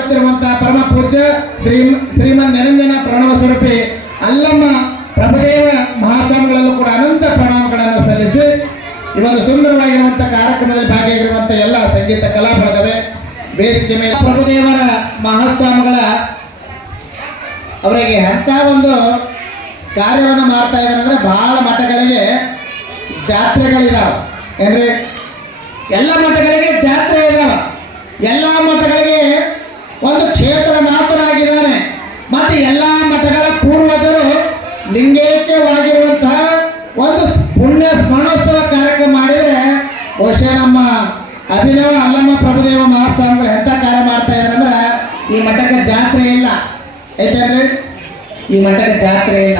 ಮಾಡುತ್ತಿರುವಂತಹ ಪರಮ ಪೂಜ್ಯ ಶ್ರೀಮನ್ ನಿರಂಜನ ಪ್ರಣವ ಸ್ವರೂಪಿ ಅಲ್ಲಮ್ಮ ಪ್ರಭುದೇವ ಮಹಾಸ್ವಾಮಿಗಳಲ್ಲೂ ಕೂಡ ಅನಂತ ಪ್ರಣಾಮಗಳನ್ನು ಸಲ್ಲಿಸಿ ಈ ಒಂದು ಸುಂದರವಾಗಿರುವಂತಹ ಕಾರ್ಯಕ್ರಮದಲ್ಲಿ ಭಾಗಿಯಾಗಿರುವಂತಹ ಎಲ್ಲ ಸಂಗೀತ ಕಲಾಬಳಗವೇ ವೇದಿಕೆ ಮೇಲೆ ಪ್ರಭುದೇವರ ಮಹಾಸ್ವಾಮಿಗಳ ಅವರಿಗೆ ಎಂಥ ಒಂದು ಕಾರ್ಯವನ್ನು ಮಾಡ್ತಾ ಇದ್ದಾರೆ ಅಂದರೆ ಬಹಳ ಮಠಗಳಿಗೆ ಜಾತ್ರೆಗಳಿದಾವೆ ಏನ್ರಿ, ಎಲ್ಲ ಮಠಗಳಿಗೆ ಜಾತ್ರೆ ಇದಾವೆ, ಎಲ್ಲ ಮಠಗಳಿಗೆ ಒಂದು ಕ್ಷೇತ್ರನಾಥನಾಗಿದ್ದಾನೆ. ಮತ್ತು ಎಲ್ಲ ಮಠಗಳ ಪೂರ್ವಜರು ಲಿಂಗೈಕ್ಯವಾಗಿರುವಂತಹ ಒಂದು ಪುಣ್ಯ ಸ್ಮರಣೋತ್ಸವ ಕಾರ್ಯಕ್ರಮ ಮಾಡಿದರೆ ಬಹುಶಃ ನಮ್ಮ ಅಭಿನವ ಅಲ್ಲಮ್ಮ ಪ್ರಭುದೇವ ಮಹಾಸ್ವಾಮಿಗಳು ಎಂಥ ಕಾರ್ಯ ಮಾಡ್ತಾ ಇದ್ದಾರೆ ಅಂದ್ರೆ ಈ ಮಠಕ್ಕೆ ಜಾತ್ರೆ ಇಲ್ಲ ಐತೇನ್ರಿ, ಈ ಮಠಕ್ಕೆ ಜಾತ್ರೆ ಇಲ್ಲ.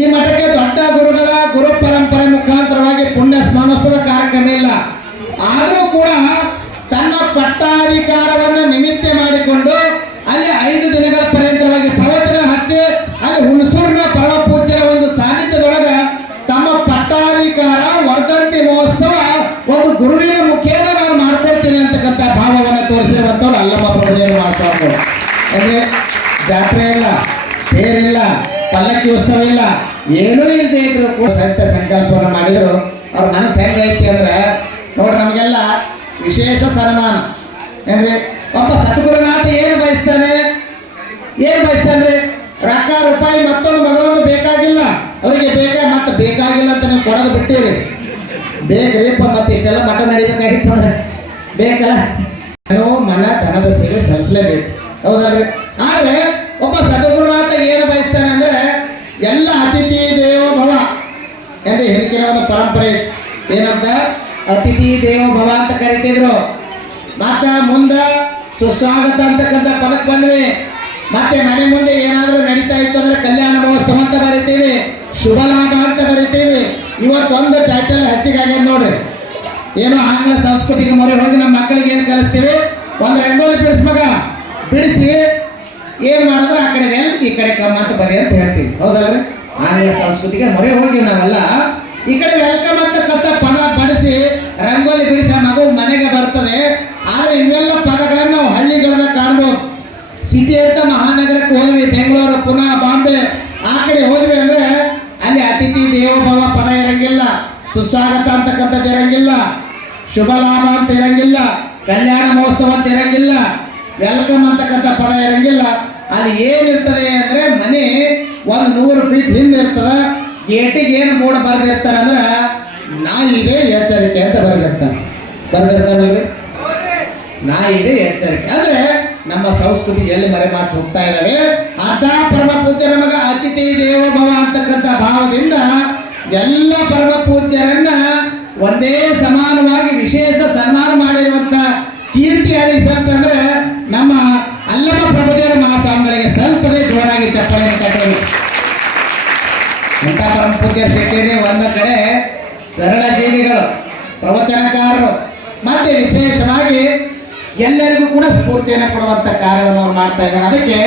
ಈ ಮಠಕ್ಕೆ ದೊಡ್ಡ ಗುರುಗಳ ಗುರು ಪರಂಪರೆ ಮುಖಾಂತರವಾಗಿ ಪುಣ್ಯ ಸ್ಮರಣೋತ್ಸವ ಕಾರ್ಯಕ್ರಮ ಇಲ್ಲ. ಆದರೂ ಕೂಡ ತನ್ನ ಪಟ್ಟಾಧಿಕಾರವನ್ನು ನಿಮಿತ್ತ ಮಾಡಿಕೊಂಡು ಅಲ್ಲಿ 5 ದಿನಗಳ ಪರ್ಯಂತವಾಗಿ ಪ್ರವಚನ ಹಚ್ಚಿ ಅಲ್ಲಿ ಹುಣಸೂರಿನ ಪರಮ ಪೂಜ್ಯರ ಒಂದು ಸಾನ್ನಿಧ್ಯದೊಳಗೆ ತಮ್ಮ ಪಟ್ಟಾಧಿಕಾರ ವರ್ಧಂತಿ ಮಹೋತ್ಸವ ಒಂದು ಗುರುವಿನ ಮುಖೇನ ನಾನು ಮಾಡ್ಕೊಳ್ತೀನಿ ಅಂತಕ್ಕಂಥ ಭಾವವನ್ನು ತೋರಿಸಿರುವಂಥವ್ರು ಅಲ್ಲಮ್ಮ ಪ್ರಭುದೇವ ಮಹಾಸ್ವಾಮಿಗಳು. ಅಂದರೆ ಜಾತ್ರೆ ಇಲ್ಲ, ತೇರಿಲ್ಲ, ಪಲ್ಲಕ್ಕಿ ಉತ್ಸವ ಇಲ್ಲ, ಏನೂ ಇಲ್ಲದೆ ಇದ್ರು ಕೂಡ ಸತ್ಯ ಸಂಕಲ್ಪವನ್ನು ಮಾಡಿದ್ರು. ಅವ್ರ ಮನಸ್ಸು ಹೆಂಗೈತಿ ಅಂದ್ರೆ ನೋಡ್ರಿ, ನಮಗೆಲ್ಲ ವಿಶೇಷ ಸನ್ಮಾನ ಏನ್ರಿ. ಒಬ್ಬ ಸದ್ಗುರುನಾಥ ಏನು ಬಯಸ್ತಾನೆ ರೊಕ್ಕ ರೂಪಾಯಿ ಮತ್ತೊಂದು ಮಗದೊಂದು ಬೇಕಾಗಿಲ್ಲ, ಅವರಿಗೆ ಮತ್ತೆ ಬೇಕಾಗಿಲ್ಲ ಅಂತ ನೀವು ಕೊಡೋದು ಬಿಟ್ಟಿರಿ. ಬೇಕ್ರಿಪ್ಪ ಮತ್ತೆ ಇಷ್ಟೆಲ್ಲ ಮಠ ನಡೀಬೇಕಾಗಿತ್ತು ಅಂದ್ರೆ ಬೇಕಲ್ಲ, ಮನ ಧನದ ಸೇವೆ ಸಲ್ಲಿಸಲೇಬೇಕು, ಹೌದಲ್ರಿ. ಆದ್ರೆ ಒಬ್ಬ ಸದ್ಗುರುನಾಥ ಏನು ಬಯಸ್ತಾನೆ ಅಂದ್ರೆ ಎಲ್ಲ ಅತಿಥಿ ದೇವೋ ಭವ ಅಂದ್ರೆ ಹಿಂದಿನ ಒಂದು ಪರಂಪರೆ ಏನಂತ ಅತಿಥಿ ದೇವೋ ಭವ ಅಂತ ಕರಿತಿದ್ರು. ಮತ್ತ ಮುಂದೆ ಸುಸ್ವಾಗತ ಅಂತಕ್ಕಂಥ ಪದಕ್ಕೆ ಬಂದ್ವಿ. ಮತ್ತೆ ಮನೆ ಮುಂದೆ ಏನಾದರೂ ನಡೀತಾ ಇತ್ತು ಅಂದ್ರೆ ಕಲ್ಯಾಣ ಮಹೋತ್ಸವ ಅಂತ ಬರಿತೀವಿ, ಶುಭ ಲಾಭ ಅಂತ ಬರಿತೀವಿ. ಇವತ್ತೊಂದು ಟೈಟಲ್ ಹೆಚ್ಚಿಗೆ ನೋಡ್ರಿ, ಏನೋ ಆಂಗ್ಲ ಸಂಸ್ಕೃತಿಗೆ ಮೊರೆ ಹೋಗಿ ನಮ್ಮ ಮಕ್ಕಳಿಗೆ ಏನು ಕಲಿಸ್ತೀವಿ, ಒಂದು ರಂಗೋಲಿ ಬಿಡಿಸ್ಮಗ ಬಿಡಿಸಿ ಏನು ಮಾಡಿದ್ರೆ ಆ ಕಡೆ ವೆಲ್ ಈ ಕಡೆ ಕಮ್ಮ ಅಂತ ಬರೀ ಅಂತ ಹೇಳ್ತೀವಿ, ಹೌದಲ್ರಿ. ಆಂಗ್ಲ ಸಂಸ್ಕೃತಿಗೆ ಮೊರೆ ಹೋಗಿ ನಾವೆಲ್ಲ ಈ ಕಡೆ ವೆಲ್ಕಮ್ ಅಂತಕ್ಕಂಥ ಪದ ಬಡಿಸಿ ರಂಗೋಲಿ ಬಿಡಿಸಿ ಮಗು ಮನೆಗೆ ಬರ್ತದೆ. ಆದರೆ ಇವೆಲ್ಲ ಪದಗಳನ್ನು ನಾವು ಹಳ್ಳಿಗಳನ್ನ ಕಾಣ್ಬೋದು. ಸಿಟಿ ಅಂತ ಮಹಾನಗರಕ್ಕೆ ಹೋದ್ವಿ, ಬೆಂಗಳೂರು, ಪುನಃ ಬಾಂಬೆ ಆ ಕಡೆ ಹೋದ್ವಿ ಅಂದ್ರೆ ಅಲ್ಲಿ ಅತಿಥಿ ದೇವೋಭವ ಪದ ಇರಂಗಿಲ್ಲ, ಸುಸ್ವಾಗತ ಅಂತಕ್ಕಂಥದ್ದು ಇರಂಗಿಲ್ಲ, ಶುಭ ಲಾಭ ಅಂತ ಇರಂಗಿಲ್ಲ, ಕಲ್ಯಾಣ ಮಹೋತ್ಸವ ಅಂತ ಇರಂಗಿಲ್ಲ, ವೆಲ್ಕಮ್ ಅಂತಕ್ಕಂಥ ಪದ ಇರಂಗಿಲ್ಲ. ಅಲ್ಲಿ ಏನಿರ್ತದೆ ಅಂದ್ರೆ ಮನೆ ಒಂದು 100 ಫೀಟ್ ಹಿಂದೆ ಇರ್ತದ. ಗೇಟಿಗೆ ಏನು ಬೋರ್ಡ್ ಬರೆದಿರ್ತಾನೆ ಅಂದ್ರೆ ನಾಯಿ ಇದೆ ಎಚ್ಚರಿಕೆ ಅಂತ ಬರೆದಿರ್ತಾನಲ್ರಿ. ನಾಯಿ ಇದೆ ಎಚ್ಚರಿಕೆ ಅಂದ್ರೆ ನಮ್ಮ ಸಂಸ್ಕೃತಿ ಎಲ್ಲಿ ಮರೆಮಾಚಿ ಹೋಗ್ತಾ ಇದ್ದಾವೆ. ಅರ್ಧ ಪರಮ ಪೂಜ್ಯ ನಮಗ ಅತಿಥಿ ದೇವೋಭವ ಅಂತಕ್ಕಂಥ ಭಾವದಿಂದ ಎಲ್ಲ ಪರಮ ಪೂಜ್ಯರನ್ನ ಒಂದೇ ಸಮಾನವಾಗಿ ವಿಶೇಷ ಸನ್ಮಾನ ಮಾಡಿರುವಂತ ಕೀರ್ತಿ ಯಾರಿಸಂತಂದ್ರೆ ನಮ್ಮ ಅಲ್ಲಮ್ಮ ಪ್ರಭುದೇವರ ಮಹಾಸ್ವಾಮಿಗಳಿಗೆ ಸಲ್ಪದೆ ಜೋರಾಗಿ ಚಪ್ಪಾಳೆಯನ್ನು ಕಟ್ಟೋದು. ಅಂತ ಪರಮ ಪೂಜ್ಯರು ಸಿಕ್ಕೇನೆ ಒಂದ ಕಡೆ ಸರಳ ಜೀವಿಗಳು, ಪ್ರವಚನಕಾರರು, ಮತ್ತೆ ವಿಶೇಷವಾಗಿ ಎಲ್ಲರಿಗೂ ಕೂಡ ಸ್ಫೂರ್ತಿಯನ್ನು ಕೊಡುವಂತ ಕಾರ್ಯವನ್ನು ಅವ್ರು ಮಾಡ್ತಾ ಇದ್ದಾರೆ. ಅದಕ್ಕೆ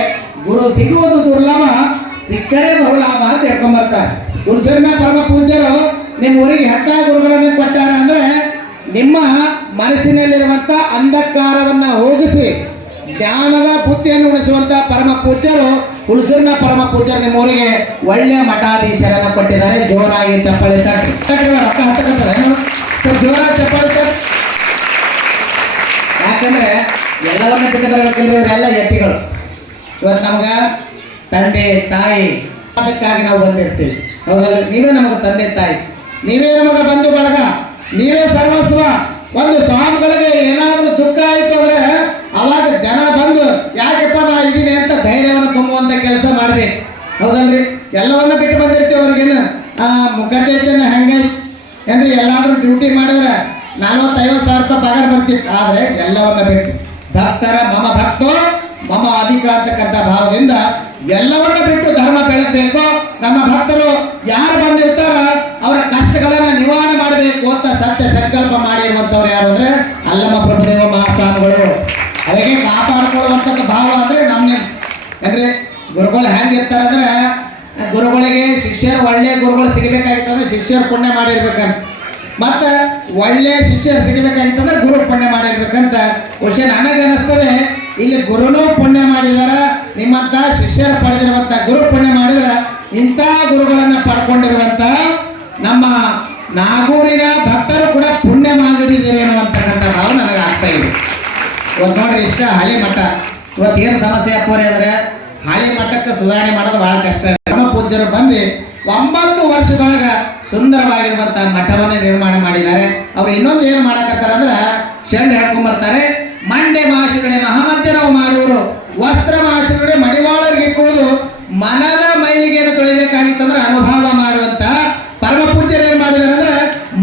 ಗುರು ಸಿಗುವುದು ದುರ್ಲಭ, ಸಿಕ್ಕರೆ ಬಹುಲಾಭ ಅಂತ ಹೇಳ್ಕೊಂಡ್ಬರ್ತಾರೆ. ಹುಣಸೂರಿನ ಪರಮ ಪೂಜ್ಯರು ನಿಮ್ಮ ಊರಿಗೆ ಹಟ್ಟ ಗುರುಗಳನ್ನು ಕೊಟ್ಟಾರ ಅಂದ್ರೆ ನಿಮ್ಮ ಮನಸ್ಸಿನಲ್ಲಿರುವಂತ ಅಂಧಕಾರವನ್ನ ಹೋಗಿಸಿ ಜ್ಞಾನದ ಬುದ್ಧಿಯನ್ನು ಉಳಿಸುವಂತ ಪರಮ ಪೂಜ್ಯರು ಹುಣಸೂರಿನ ಪರಮ ಪೂಜ್ಯರು ನಿಮ್ಮ ಊರಿಗೆ ಒಳ್ಳೆಯ ಮಠಾಧೀಶರನ್ನ ಕೊಟ್ಟಿದ್ದಾರೆ. ಜೋರಾಗಿ ಚಪ್ಪಾಳೆ ತಟ್ಟಿ ರೊಕ್ಕ ಹತ್ತಕ್ಕಂತಾರೆ ಸ್ವಲ್ಪ ಜೋರಾಗಿ ಚಪ್ಪಾಳೆ ತಟ್ಟಿ. ಯಾಕಂದ್ರೆ ಎಲ್ಲವನ್ನ ಬಿಟ್ಟು ಬರಬೇಕಂದ್ರೆ ಇವರೆಲ್ಲ ಎತ್ತಿಗಳು. ಇವತ್ತು ನಮ್ಗ ತಂದೆ ತಾಯಿ ಅದಕ್ಕಾಗಿ ನಾವು ಬಂದಿರ್ತೀವಿ, ಹೌದಲ್ಲ. ನೀವೇ ನಮಗ ತಂದೆ ತಾಯಿ, ನೀವೇ ನಮಗ ಬಂಧು ಬಳಗ, ನೀವೇ ಸರ್ವಸ್ವ. ಒಂದು ಸ್ವಾಮಿಗಳಿಗೆ ಏನಾದರೂ ದುಃಖ ಆಯಿತು ಅಂದ್ರೆ ಅವಾಗ ಜನ ಬಂದು ಯಾಕಪ್ಪ ನಾ ಇದೀನಿ ಅಂತ ಧೈರ್ಯವನ್ನು ತುಂಬುವಂತ ಕೆಲಸ ಮಾಡ್ಬೇಕು, ಹೌದಲ್ರಿ. ಎಲ್ಲವನ್ನ ಬಿಟ್ಟು ಬಂದಿರ್ತೀವಿ. ಅವ್ರಿಗೇನು ಮುಖ ಚೈತನ್ಯ ಹೆಂಗೈತಿ ಅಂದ್ರೆ ಎಲ್ಲಾದ್ರೂ ಡ್ಯೂಟಿ ಮಾಡಿದ್ರೆ 40-50 ಸಾವಿರ ರೂಪಾಯಿ ಪಗಾರ ಬರ್ತಿತ್ತು. ಆದ್ರೆ ಎಲ್ಲವನ್ನ ಬಿಟ್ಟು ಭಕ್ತರ ಮಮ ಭಕ್ತೋ ಮಮ ಅಧಿಕ ಅಂತಕ್ಕಂಥ ಭಾವದಿಂದ ಎಲ್ಲವನ್ನ ಬಿಟ್ಟು ಧರ್ಮ ಬೆಳಗಬೇಕು. ನಮ್ಮ ಭಕ್ತರು ಯಾರು ಬಂದಿರ್ತಾರ ಅವರ ಕಷ್ಟಗಳನ್ನ ನಿವಾರಣೆ ಮಾಡಬೇಕು ಅಂತ ಸತ್ಯ ಸಂಕಲ್ಪ ಮಾಡಿರುವಂತವ್ರು ಯಾರು ಅಂದ್ರೆ ಅಲ್ಲಮ್ಮ ಪ್ರಭುದೇವ ಮಹಾಸ್ವಾಮಿಗಳು. ಅವರಿಗೆ ಕಾಪಾಡಿಕೊಳ್ಳುವಂಥದ್ದು ಭಾವ ಅಂದ್ರೆ ಅಂದ್ರೆ ಗುರುಗಳು ಹೆಂಗಿರ್ತಾರೆ ಅಂದ್ರೆ ಗುರುಗಳಿಗೆ ಶಿಷ್ಯರು ಒಳ್ಳೆ ಗುರುಗಳು ಸಿಗಬೇಕಾಗಿತ್ತಂದ್ರೆ ಶಿಷ್ಯರು ಪುಣ್ಯ ಮಾಡಿರ್ಬೇಕಂತ, ಮತ್ತೆ ಒಳ್ಳೆ ಶಿಷ್ಯರು ಸಿಗಬೇಕಾಗಿತ್ತಂದ್ರೆ ಗುರು ಪುಣ್ಯ ಮಾಡಿರ್ಬೇಕಂತ. ಬಹುಶಃ ನನಗನ್ನಿಸ್ತದೆ ಇಲ್ಲಿ ಗುರುನು ಪುಣ್ಯ ಮಾಡಿದಾರ, ನಿಮ್ಮಂತ ಶಿಷ್ಯರು ಪಡೆದಿರುವಂತ ಗುರು ಪುಣ್ಯ ಮಾಡಿದ್ರ ಇಂಥ ಗುರುಗಳನ್ನ ಪಡ್ಕೊಂಡಿರುವಂತ ನಮ್ಮ ನಾಗೂರಿನ ಭಕ್ತರು ಕೂಡ ಪುಣ್ಯ ಮಾಡಿದ್ದೀರೇನೋ ಅಂತಕ್ಕಂಥ ಭಾವ ನನಗೆ ಆಗ್ತಾ ಇದೆ. ಇವತ್ತು ನೋಡ್ರಿ ಇಷ್ಟ ಹಳೆ ಮಠ, ಇವತ್ತು ಏನು ಸಮಸ್ಯೆ ಅಪ್ಪೋರಿ ಅಂದ್ರೆ ಹಳೆ ಮಠಕ್ಕೆ ಸುಧಾರಣೆ ಮಾಡೋದು ಬಹಳ ಕಷ್ಟ. ಪರಮ ಪೂಜ್ಯರು ಬಂದು 9 ವರ್ಷದೊಳಗ ಸುಂದರವಾಗಿರುವಂತ ಮಠವನ್ನೇ ನಿರ್ಮಾಣ ಮಾಡಿದ್ದಾರೆ. ಅವ್ರು ಇನ್ನೊಂದು ಏನು ಮಾಡಕತ್ತಾರ ಅಂದ್ರೆ ಶರಣ ಹೇಳ್ಕೊಂಡ್ಬರ್ತಾರೆ, ಮಂಡೆ ಮಾಸಿಗಡೆ ಮಹಾಮಜ್ಜನವು ಮಾಡುವರು, ವಸ್ತ್ರ ಮಾಸಿಗಡೆ ಮಡಿವಾಳರಿಗೆ ಇಕ್ಕುವುದು, ಮನದ ಮೈಲಿಗೆಯನ್ನು ತೊಳಿಬೇಕಾಗಿತ್ತಂದ್ರೆ ಅನುಭವ ಮಾಡುವಂತ ಪರಮ ಪೂಜ್ಯರು ಏನ್ ಮಾಡಿದಾರೆ ಅಂದ್ರೆ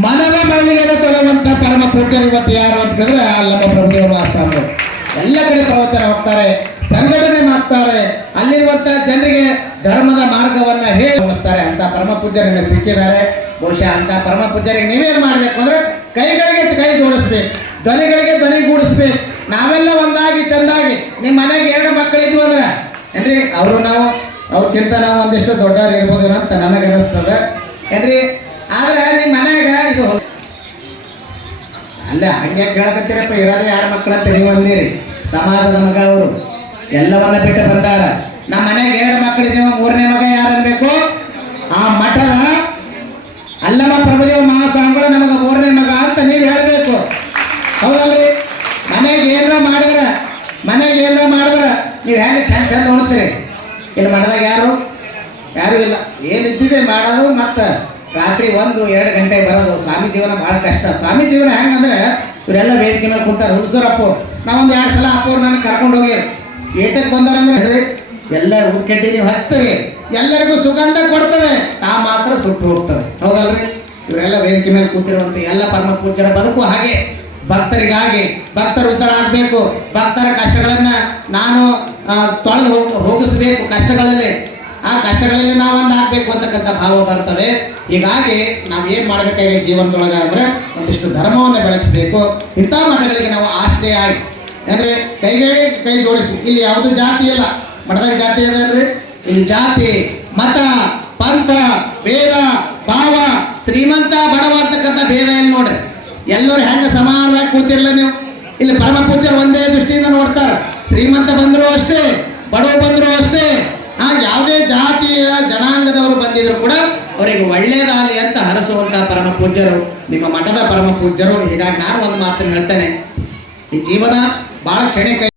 ಮನದ ಮೈಲಿಗೆಯನ್ನು ತೊಳೆಯುವಂತ ಪರಮ ಪೂಜ್ಯರು ಇವತ್ತು ಯಾರು ಅಂತ ಹೇಳಿದ್ರೆ ಅಲ್ಲಮ್ಮ ಪ್ರಭುದೇವ ಮಹಾಸ್ವಾಮಿಗಳು. ಎಲ್ಲ ಕಡೆ ಪ್ರವಚನ ಹೋಗ್ತಾರೆ, ಸಂಘಟನೆ ಮಾಡ್ತಾರೆ, ಅಲ್ಲಿರುವಂತ ಜನರಿಗೆ ಧರ್ಮದ ಮಾರ್ಗವನ್ನ ಹೇಳಿಸ್ತಾರೆ. ಅಂತ ಪರಮ ಪೂಜ್ಯರು ನಿಮಗೆ ಸಿಕ್ಕಿದ್ದಾರೆ. ಬಹುಶಃ ಅಂತ ಪರಮ ಪೂಜ್ಯರಿಗೆ ನೀವೇನ್ ಮಾಡ್ಬೇಕು ಅಂದ್ರೆ ಕೈಗಳಿಗೆ ಕೈ ಜೋಡಿಸ್ಬೇಕು, ಧ್ವನಿಗಳಿಗೆ ಧ್ವನಿ ಗೂಡಿಸ್ಬೇಕು. ನಾವೆಲ್ಲ ಒಂದಾಗಿ ಚಂದಾಗಿ ನಿಮ್ಮ ಮನೆಗೆ 2 ಮಕ್ಕಳಿದ್ವು ಅಂದ್ರೆ ಏನ್ರಿ ಅವರು ನಾವು ಅವ್ರಕ್ಕಿಂತ ನಾವು ಒಂದಿಷ್ಟು ದೊಡ್ಡವ್ರು ಇರ್ಬೋದು ಅಂತ ನನಗೆ ಅನಿಸ್ತದೆ ಏನ್ರಿ. ಆದ್ರೆ ನಿಮ್ಮ ಮನ್ಯಾಗ ಇದು ಅಲ್ಲ ಹಂಗೆ ಕೇಳಕತ್ತೀರಪ್ಪ, ಇರೋದೇ 2 ಮಕ್ಕಳಂತ ನೀವು ಅಂದಿರಿ. ಸಮಾಜದ ಮಗ ಅವರು ಎಲ್ಲವನ್ನ ಬಿಟ್ಟು ಬಂದಾರ. ನಮ್ಮ ಮನೆಗೆ 2 ಮಕ್ಕಳಿದ್ದೇವೆ, 3ನೇ ಮಗ ಯಾರು ಅನ್ಬೇಕು? ಆ ಮಠದ ಅಲ್ಲಮ್ಮ ಪ್ರಭುದೇವ ಮಹಾಸ್ವಾಮಿಗಳು ನಮಗ 3ನೇ ಮಗ ಅಂತ ನೀವು ಹೇಳಬೇಕು. ಹೌದಲ್ರಿ? ಮನೆಗೆ ಏನಾರ ಮಾಡಿದ್ರ ನೀವು ಹೆಂಗೆ ಚಂದ ಉಣ್ತೀರಿ? ಇಲ್ಲಿ ಮಠದಾಗ ಯಾರು ಇಲ್ಲ, ಏನಿದ್ದಿದೆ ಮಾಡೋದು, ಮತ್ತು ರಾತ್ರಿ 1-2 ಗಂಟೆ ಬರೋದು. ಸ್ವಾಮಿ ಜೀವನ ಬಹಳ ಕಷ್ಟ. ಸ್ವಾಮಿ ಜೀವನ ಹೆಂಗಂದ್ರೆ ಇವರೆಲ್ಲ ವೇದಿಕೆ ಮೇಲೆ ಕುಂತಾರೆ. ಹುಲ್ಸೂರಪ್ಪ ನಾವೊಂದು 2 ಸಲ ಅಪ್ಪವ್ರು ನನಗೆ ಕರ್ಕೊಂಡು ಹೋಗಿರಿ. ಏಟಕ್ಕೆ ಬಂದಾರಂದ್ರೆ ಎಲ್ಲ ಉದ್ಕಟ್ಟಿ ನೀವು ಹಚ್ತೀವಿ, ಎಲ್ಲರಿಗೂ ಸುಗಂಧ ಕೊಡ್ತದೆ, ತಾ ಮಾತ್ರ ಸುಟ್ಟು ಹೋಗ್ತದೆ. ಹೌದಲ್ರಿ? ಇವರೆಲ್ಲ ವೇದಿಕೆ ಮೇಲೆ ಕೂತಿರುವಂತ ಎಲ್ಲ ಪರಮ ಪೂಜ್ಯರ ಬದುಕು ಹಾಗೆ. ಭಕ್ತರಿಗಾಗಿ, ಭಕ್ತರು ಉದ್ಧಾರ ಆಗಬೇಕು, ಭಕ್ತರ ಕಷ್ಟಗಳನ್ನ ನಾನು ತೊಳೆದು ಹೋಗಿಸ್ಬೇಕು. ಕಷ್ಟಗಳಲ್ಲಿ ಆ ಕಷ್ಟಗಳಲ್ಲಿ ನಾವೊಂದು ಆಗ್ಬೇಕು ಅಂತಕ್ಕಂಥ ಭಾವ ಬರ್ತದೆ. ಹೀಗಾಗಿ ನಾವು ಏನ್ ಮಾಡ್ಬೇಕಾಗಿದೆ ಜೀವನದೊಳಗ ಅಂದ್ರೆ ಒಂದಿಷ್ಟು ಧರ್ಮವನ್ನು ಬೆಳೆಸಬೇಕು. ಇಂಥ ಮಠಗಳಿಗೆ ನಾವು ಆಶ್ರಯ ಆಗಿ ಅಂದ್ರೆ ಕೈಗಳಿಗೆ ಕೈ ಜೋಡಿಸಿ. ಇಲ್ಲಿ ಯಾವುದು ಜಾತಿ ಇಲ್ಲ, ಮಠದಾಗ ಜಾತಿ ಇದೆ ಅಂದ್ರೆ ಇಲ್ಲಿ ಜಾತಿ, ಮತ, ಪಂಥ, ಭೇದ ಭಾವ, ಶ್ರೀಮಂತ ಬಡವ ಅಂತಕ್ಕಂಥ ಭೇದ ಇಲ್ಲ ನೋಡ್ರಿ. ಎಲ್ಲರೂ ಹೆಂಗ ಸಮಾನವಾಗಿ ಕೂತಿರ್ಲ ನೀವು. ಇಲ್ಲಿ ಪರಮ ಪೂಜ್ಯರು ಒಂದೇ ದೃಷ್ಟಿಯಿಂದ ನೋಡ್ತಾರೆ. ಶ್ರೀಮಂತ ಬಂದ್ರು ಅಷ್ಟೇ, ಬಡವ ಬಂದ್ರು ಅಷ್ಟೇ, ಯಾವುದೇ ಜಾತಿಯ ಜನಾಂಗದವರು ಬಂದಿದ್ರು ಕೂಡ ಅವರಿಗೆ ಒಳ್ಳೇದಾಗಲಿ ಅಂತ ಹರಸುವಂತಹ ಪರಮ ಪೂಜ್ಯರು ನಿಮ್ಮ ಮಠದ ಪರಮ ಪೂಜ್ಯರು. ಹೀಗಾಗಿ ನಾನು ಒಂದು ಮಾತನ್ನು ಹೇಳ್ತೇನೆ, ಈ ಜೀವನ ಬಹಳ ಕ್ಷಣಿಕ.